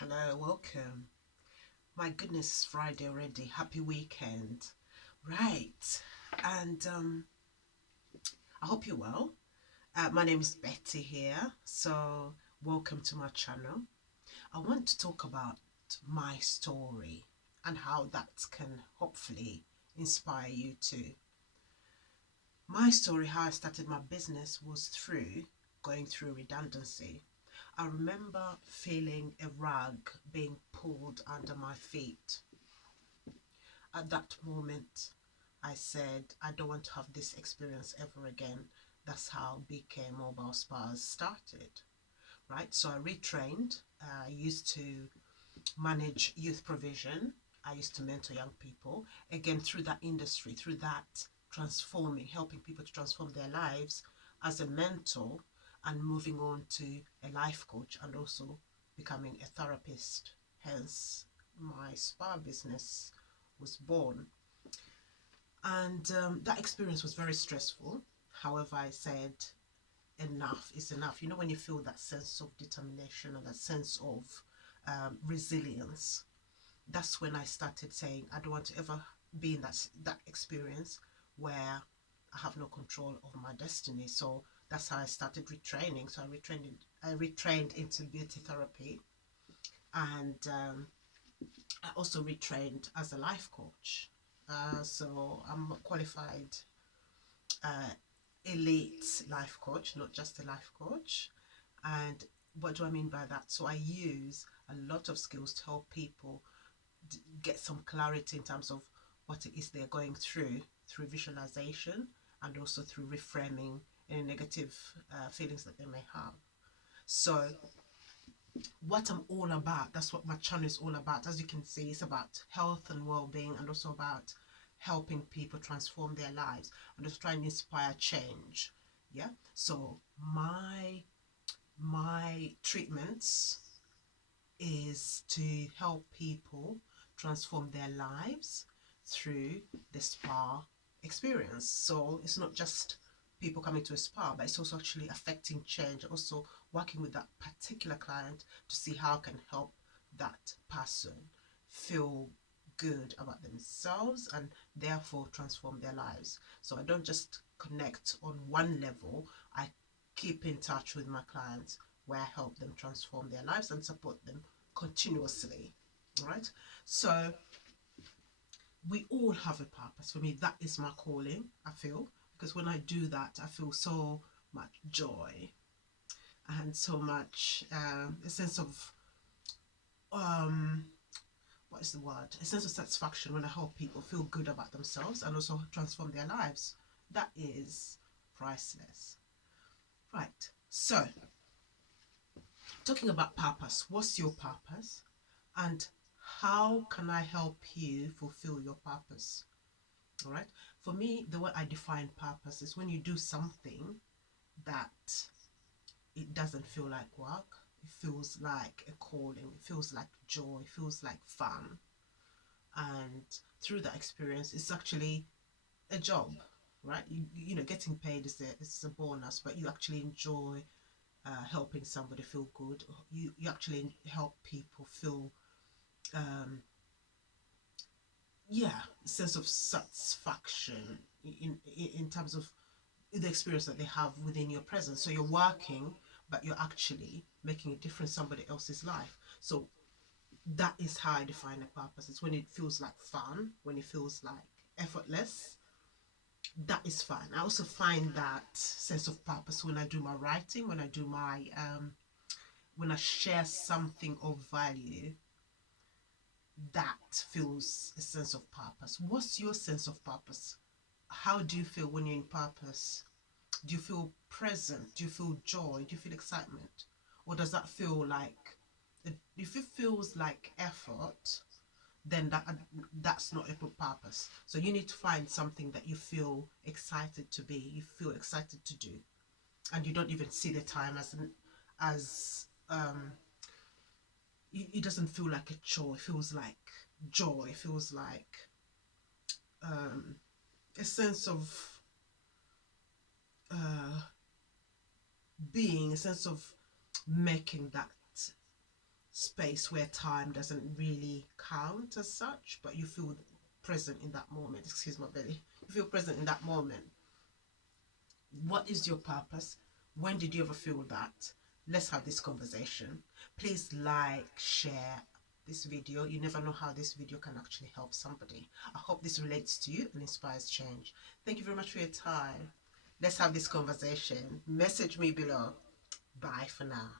Hello, welcome. My goodness, it's Friday already. Happy weekend. Right. And I hope you're well. My name is Betty here. So, welcome to my channel. I want to talk about my story and how that can hopefully inspire you too. My story, how I started my business, was through going through redundancy. I remember feeling a rug being pulled under my feet. At that moment, I said, I don't want to have this experience ever again. That's how BK Mobile Spas started, right? So I retrained. I used to manage youth provision. I used to mentor young people. Again, through that industry, through that transforming, helping people to transform their lives as a mentor and moving on to a life coach and also becoming a therapist. Hence, my spa business was born. And that experience was very stressful. However, I said, enough is enough. You know, when you feel that sense of determination and that sense of resilience, that's when I started saying, I don't want to ever be in that experience where I have no control over my destiny. So that's how I started retraining. So I retrained into beauty therapy, and I also retrained as a life coach. So I'm a qualified uh, elite life coach, not just a life coach. And what do I mean by that? So I use a lot of skills to help people get some clarity in terms of what it is they're going through visualization and also through reframing any negative feelings that they may have. So what I'm all about, that's what my channel is all about. As you can see, it's about health and well-being and also about helping people transform their lives and just trying to inspire change. Yeah. So my treatments is to help people transform their lives through the spa experience. So it's not just people coming to a spa, but it's also actually affecting change, also working with that particular client to see how I can help that person feel good about themselves and therefore transform their lives. So I don't just connect on one level, I keep in touch with my clients where I help them transform their lives and support them continuously. All right. So we all have a purpose. For me, that is my calling, I feel, because when I do that, I feel so much joy and so much a sense of um, what is the word? A sense of satisfaction when I help people feel good about themselves and also transform their lives. That is priceless. Right. So, talking about purpose, what's your purpose? And how can I help you fulfill your purpose? All right. For me, the way I define purpose is when you do something that it doesn't feel like work. It feels like a calling. It feels like joy. It feels like fun. And through that experience, it's actually a job, right? You know, getting paid is a bonus, but you actually enjoy helping somebody feel good. You actually help people feel um, yeah, sense of satisfaction in terms of the experience that they have within your presence. So you're working, but you're actually making a difference in somebody else's life. So that is how I define a purpose. It's when it feels like fun, when it feels like effortless. That is fun. I also find that sense of purpose when I do my writing, when I do my when I share something of value. That feels a sense of purpose. What's your sense of purpose? How do you feel when you're in purpose? Do you feel present? Do you feel joy? Do you feel excitement? Or does that feel like, if it feels like effort, then that's not a good purpose. So you need to find something that you feel excited to be, you feel excited to do, and you don't even see the time as it doesn't feel like a chore. It feels like joy. It feels like um, a sense of uh, being, a sense of making that space where time doesn't really count as such, but you feel present in that moment. Excuse my belly. You feel present in that moment. What is your purpose? When did you ever feel that? Let's have this conversation. Please like, share this video. You never know how this video can actually help somebody. I hope this relates to you and inspires change. Thank you very much for your time. Let's have this conversation. Message me below. Bye for now.